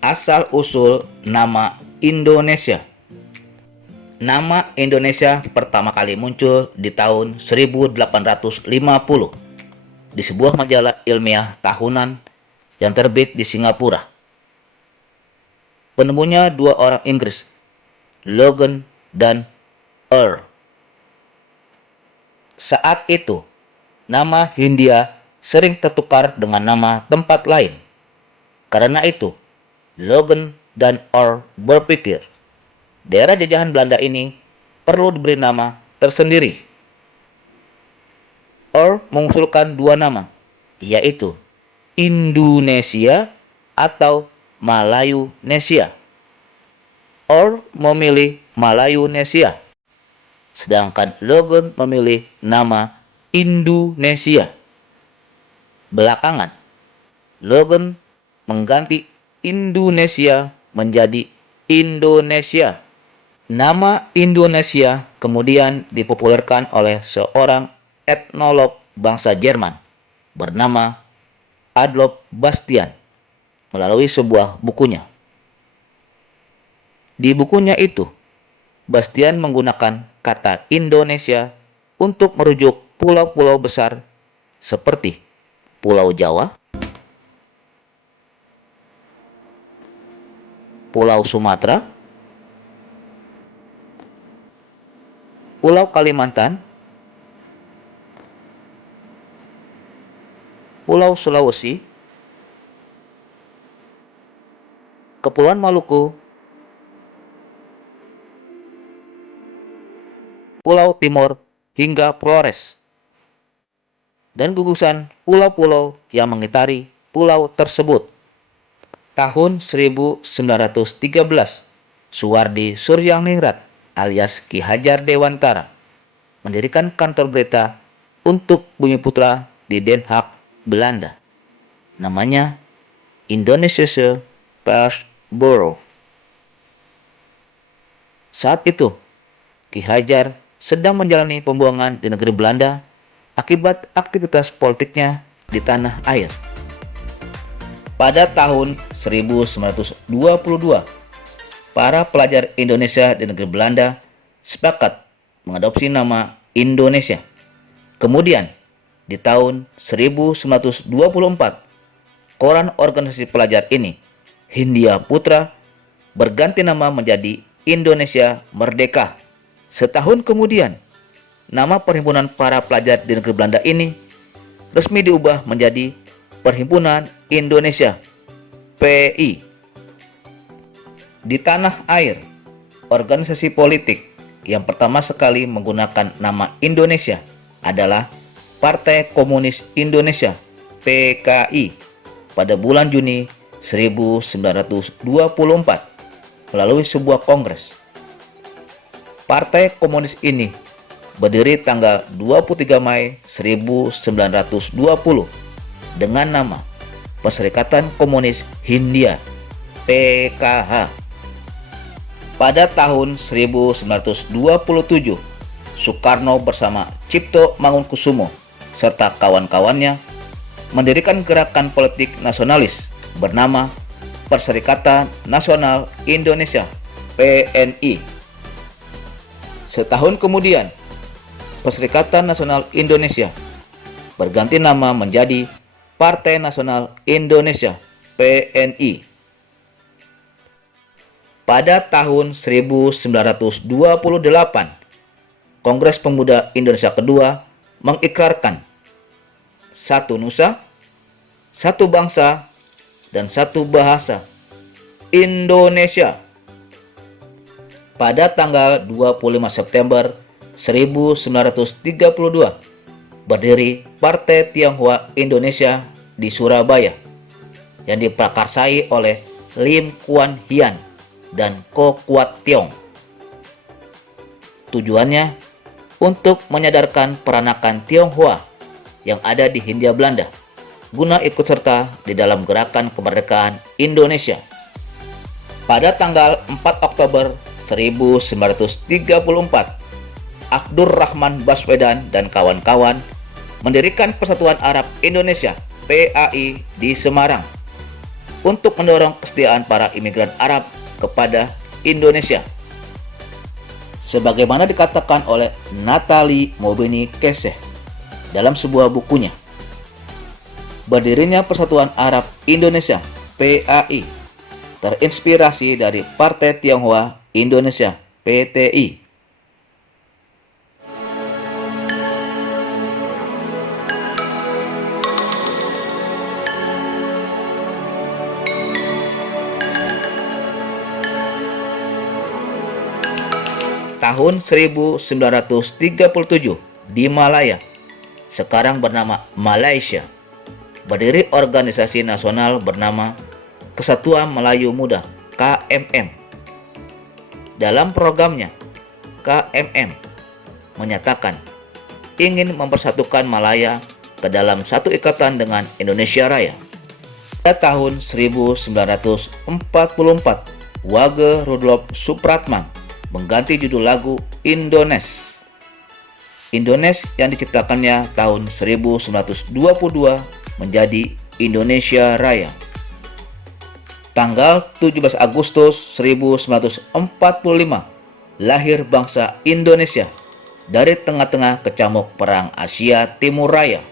Asal-usul nama Indonesia. Nama Indonesia pertama kali muncul di tahun 1850 di sebuah majalah ilmiah tahunan yang terbit di Singapura. Penemunya dua orang Inggris, Logan dan Earl. Saat itu, nama Hindia sering tertukar dengan nama tempat lain. Karena itu, Logan dan Earl berpikir, daerah jajahan Belanda ini perlu diberi nama tersendiri. Earl mengusulkan dua nama, yaitu Indonesia atau Malayunesia. Earl memilih Malayunesia, sedangkan Logan memilih nama Indonesia. Belakangan, Logan mengganti Indonesia menjadi Indonesia. Nama Indonesia kemudian dipopulerkan oleh seorang etnolog bangsa Jerman bernama Adolf Bastian melalui sebuah bukunya. Di bukunya itu, Bastian menggunakan kata Indonesia untuk merujuk pulau-pulau besar seperti Pulau Jawa, Pulau Sumatera, Pulau Kalimantan, Pulau Sulawesi, Kepulauan Maluku, Pulau Timor, hingga Flores, dan gugusan pulau-pulau yang mengitari pulau tersebut. Tahun 1913, Suwardi Suryaningrat alias Ki Hajar Dewantara mendirikan kantor berita untuk Bumiputra di Den Haag, Belanda. Namanya Indonesische Persbureau. Saat itu, Ki Hajar sedang menjalani pembuangan di negeri Belanda akibat aktivitas politiknya di tanah air. Pada tahun 1922, para pelajar Indonesia di negeri Belanda sepakat mengadopsi nama Indonesia. Kemudian, di tahun 1924, koran organisasi pelajar ini, Hindia Putra, berganti nama menjadi Indonesia Merdeka. Setahun kemudian, nama perhimpunan para pelajar di negeri Belanda ini resmi diubah menjadi Perhimpunan Indonesia (PI). Di tanah air, organisasi politik yang pertama sekali menggunakan nama Indonesia adalah Partai Komunis Indonesia (PKI) pada bulan Juni 1924 melalui sebuah kongres. Partai Komunis ini berdiri tanggal 23 Mei 1920 dengan nama Perserikatan Komunis Hindia (PKH). Pada tahun 1927, Soekarno bersama Cipto Mangunkusumo serta kawan-kawannya mendirikan gerakan politik nasionalis bernama Perserikatan Nasional Indonesia (PNI). Setahun kemudian, Perserikatan Nasional Indonesia berganti nama menjadi Partai Nasional Indonesia (PNI). Pada tahun 1928, Kongres Pemuda Indonesia kedua mengikrarkan satu nusa, satu bangsa, dan satu bahasa, Indonesia. Pada tanggal 25 September 1932, berdiri Partai Tionghoa Indonesia di Surabaya yang diprakarsai oleh Lim Kuan Hian dan Ko Kuat Tiong. Tujuannya untuk menyadarkan peranakan Tionghoa yang ada di Hindia Belanda guna ikut serta di dalam gerakan kemerdekaan Indonesia. Pada tanggal 4 Oktober 1934, Abdurrahman Baswedan dan kawan-kawan mendirikan Persatuan Arab Indonesia (PAI) di Semarang. untuk mendorong kesetiaan para imigran Arab kepada Indonesia. Sebagaimana dikatakan oleh Nathalie Moubini-Kesseh dalam sebuah bukunya, berdirinya Persatuan Arab Indonesia (PAI) terinspirasi dari Partai Tionghoa Indonesia (PTI). Tahun 1937 di Malaya, sekarang bernama Malaysia, berdiri organisasi nasional bernama Kesatuan Melayu Muda (KMM). Dalam programnya, KMM menyatakan ingin mempersatukan Malaya ke dalam satu ikatan dengan Indonesia Raya. Pada tahun 1944, Wage Rudolf Supratman mengganti judul lagu Indones yang diciptakannya tahun 1922 menjadi Indonesia Raya. Tanggal 17 Agustus 1945 lahir bangsa Indonesia dari tengah-tengah kecamuk Perang Asia Timur Raya.